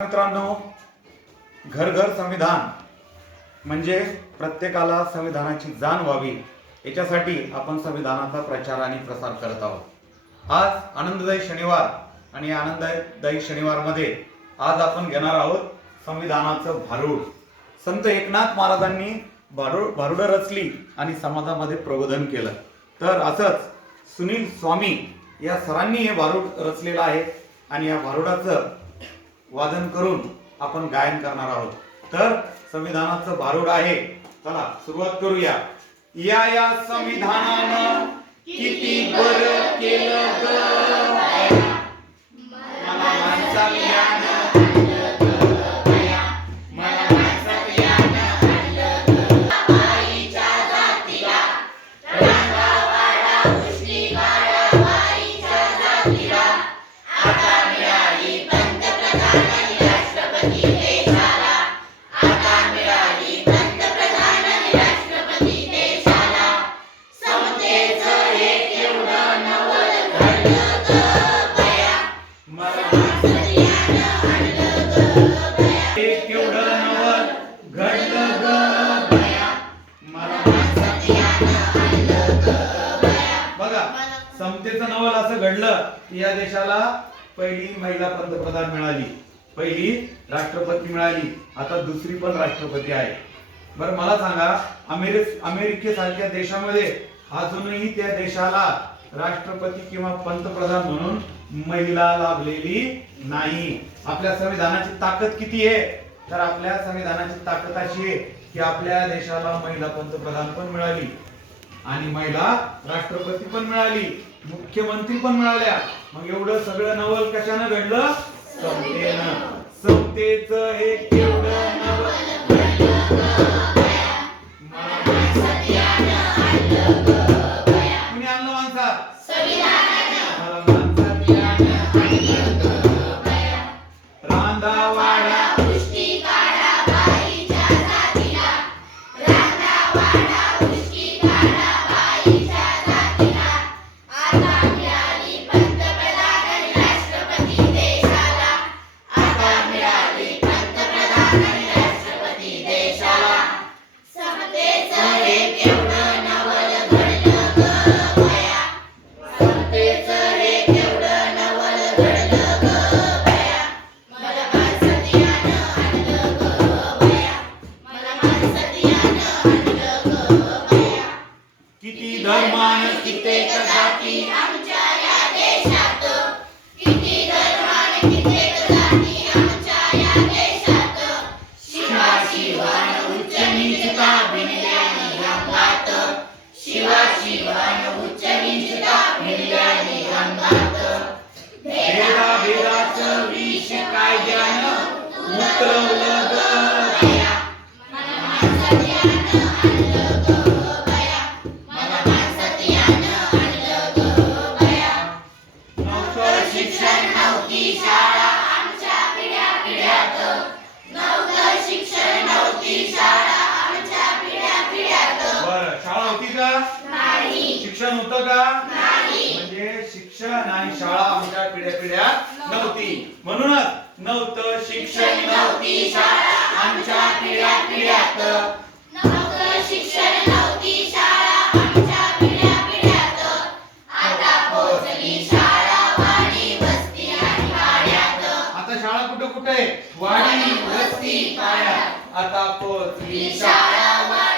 मित्रांनो घर घर संविधान म्हणजे प्रत्येकाला संविधानाची जाण व्हावी याच्यासाठी आपण संविधानाचा प्रचार आणि प्रसार करत आहोत. आज आनंददायी शनिवार आणि आनंददायी शनिवारमध्ये आज आपण घेणार आहोत संविधानाचं भारूड. संत एकनाथ महाराजांनी भारूड भारुडं रचली आणि समाजामध्ये प्रबोधन केलं. तर असंच सुनील स्वामी या सरांनी हे भारूड रचलेलं आहे आणि या भारुडाचं वादन करून आपण गायन करणार आहोत. तर संविधानाचं भारूड आहे. चला सुरुवात करूया. या या संविधानानं किती बरं केलं ग? मला माणसात समतेचं नवल असं घडलं की या देशाला पहिली महिला पंतप्रधान मिळाली. पहिली राष्ट्रपती मिळाली. आता दुसरी पण राष्ट्रपती आहे. बरं मला सांगा अमेरि अमेरिकेसारख्या देशामध्ये अजूनही त्या देशाला राष्ट्रपती किंवा पंतप्रधान म्हणून महिला लाभलेली नाही. आपल्या संविधानाची ताकद किती आहे? तर आपल्या संविधानाची ताकद अशी आहे की आपल्या देशाला महिला पंतप्रधान पण मिळाली. आणि महिला राष्ट्रपती पण मिळाली मुख्यमंत्री पण मिळाल्या. मग एवढं सगळं नवल कशानं घडलं? समतेनं समतेच हे केवढं नवल किती धर्मान कित्येक शिक्षण होतं का? म्हणजे शिक्षण आणि शाळा आमच्या पिढ्या पिढ्या नव्हती. म्हणूनच नव्हतं शिक्षण नव्हती शाळा आमच्या पिढ्या पिढ्यात शिक्षण नव्हती शाळा आमच्या पिढ्या पिढ्यात आता पोचली शाळा वाडी वस्ती आणि वाड्यात आता शाळा कुठं कुठे आहे? वाडी वस्ती पाड्यात. आता शाळा. शाळा वाडी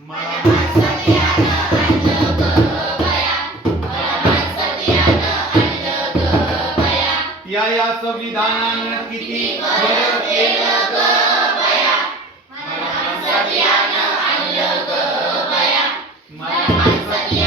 माणसात यानं आणलं ग? बया. या या संविधानानं किती बरं केलं ग? बया. मला